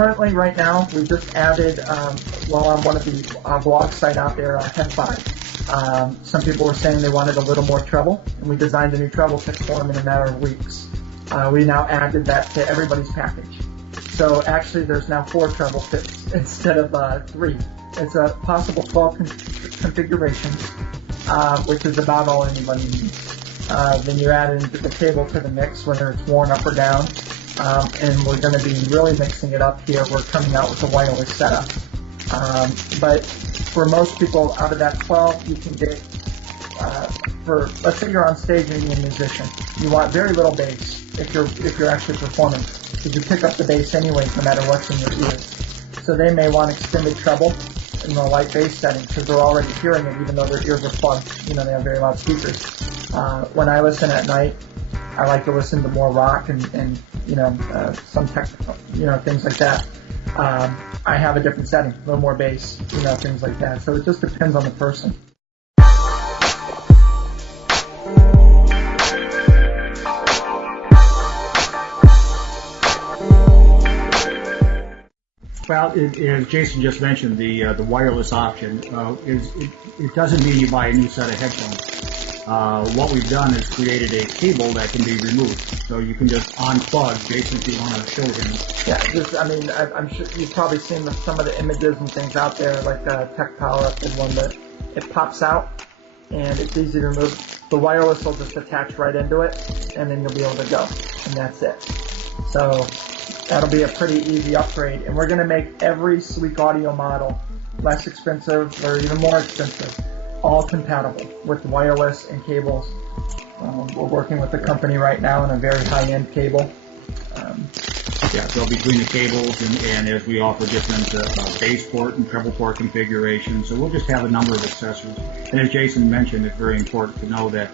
currently, right now, we just added, on one of the blog site out there, Head5. Some people were saying they wanted a little more treble, and we designed a new treble kit for them in a matter of weeks. We now added that to everybody's package. So actually, there's now 4 treble kits instead of 3. It's a possible 12 configurations, which is about all anybody needs. Then you add in the cable to the mix, whether it's worn up or down. And we're going to be really mixing it up here. We're coming out with a wireless setup. But for most people, out of that 12, you can get, let's say you're on stage and you're a musician. You want very little bass if you're actually performing, because you pick up the bass anyways, no matter what's in your ears. So they may want extended treble in the light bass setting because they're already hearing it, even though their ears are plugged. You know, they have very loud speakers. When I listen at night, I like to listen to more rock and some technical, things like that. I have a different setting, a little more bass, things like that. So it just depends on the person. Well, as Jason just mentioned, the wireless option it doesn't mean you buy a new set of headphones. What we've done is created a cable that can be removed, so you can just unplug. Jason, if you want to show him. Yeah, I'm sure you've probably seen some of the images and things out there, like Tech Power Up is one that it pops out and it's easy to remove. The wireless will just attach right into it, and then you'll be able to go, and that's it. So that'll be a pretty easy upgrade, and we're going to make every Sleek Audio model less expensive or even more expensive, all compatible with wireless and cables. We're working with a company right now on a very high-end cable. So between the cables and as we offer different bass port and treble port configurations, so we'll just have a number of accessories. And as Jason mentioned, it's very important to know that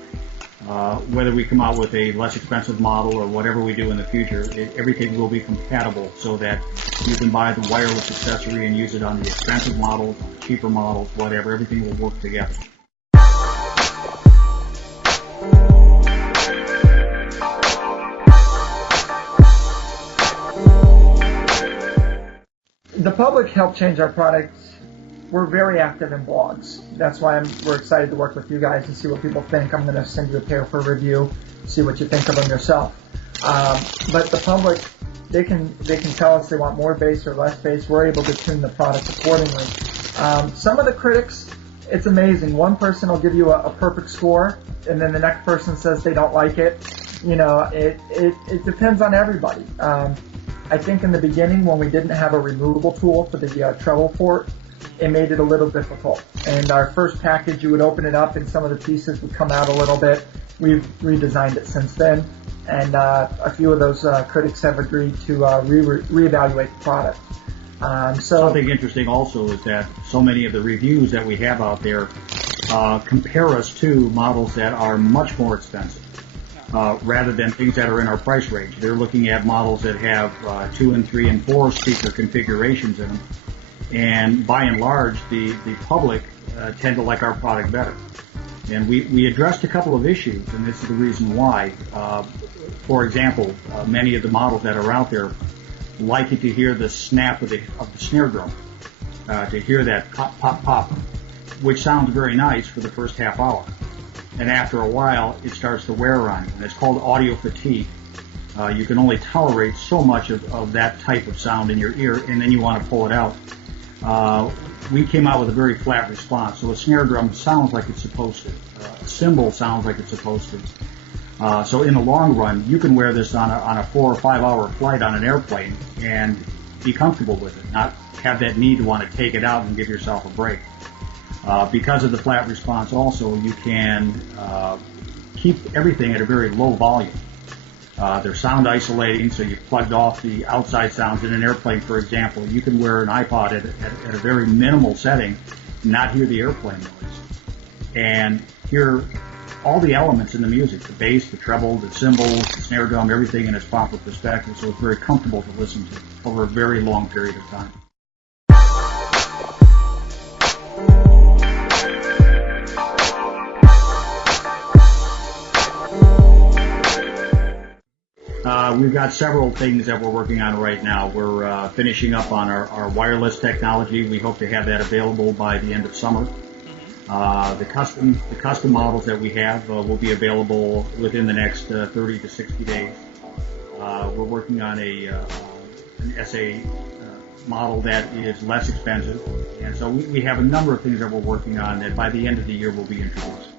whether we come out with a less expensive model or whatever we do in the future, everything will be compatible so that you can buy the wireless accessory and use it on the expensive models, on the cheaper models, whatever. Everything will work together. The public helped change our products. We're very active in blogs. That's why we're excited to work with you guys and see what people think. I'm going to send you a pair for review, see what you think of them yourself. But the public, they can tell us they want more bass or less bass. We're able to tune the product accordingly. Some of the critics, it's amazing. One person will give you a perfect score, and then the next person says they don't like it. It depends on everybody. I think in the beginning, when we didn't have a removable tool for the treble port, it made it a little difficult. And our first package, you would open it up and some of the pieces would come out a little bit. We've redesigned it since then, and a few of those critics have agreed to reevaluate the product. Something interesting also is that so many of the reviews that we have out there compare us to models that are much more expensive. Rather than things that are in our price range. They're looking at models that have 2 and 3 and 4 speaker configurations in them. And by and large, the public tend to like our product better. And we addressed a couple of issues, and this is the reason why. For example, many of the models that are out there like it to hear the snap of the snare drum, to hear that pop, pop, pop, which sounds very nice for the first half hour. And after a while, it starts to wear on you. And it's called audio fatigue. You can only tolerate so much of that type of sound in your ear, and then you want to pull it out. We came out with a very flat response. So a snare drum sounds like it's supposed to. A cymbal sounds like it's supposed to. So in the long run, you can wear this on a 4 or 5 hour flight on an airplane and be comfortable with it, not have that need to want to take it out and give yourself a break. Because of the flat response also, you can keep everything at a very low volume. They're sound isolating, so you've plugged off the outside sounds in an airplane, for example. You can wear an iPod at a very minimal setting and not hear the airplane noise. And hear all the elements in the music, the bass, the treble, the cymbals, the snare drum, everything in its proper perspective, so it's very comfortable to listen to over a very long period of time. We've got several things that we're working on right now. We're finishing up on our wireless technology. We hope to have that available by the end of summer. The custom models that we have will be available within the next 30 to 60 days. We're working on an SA model that is less expensive, and so we have a number of things that we're working on that by the end of the year will be introduced.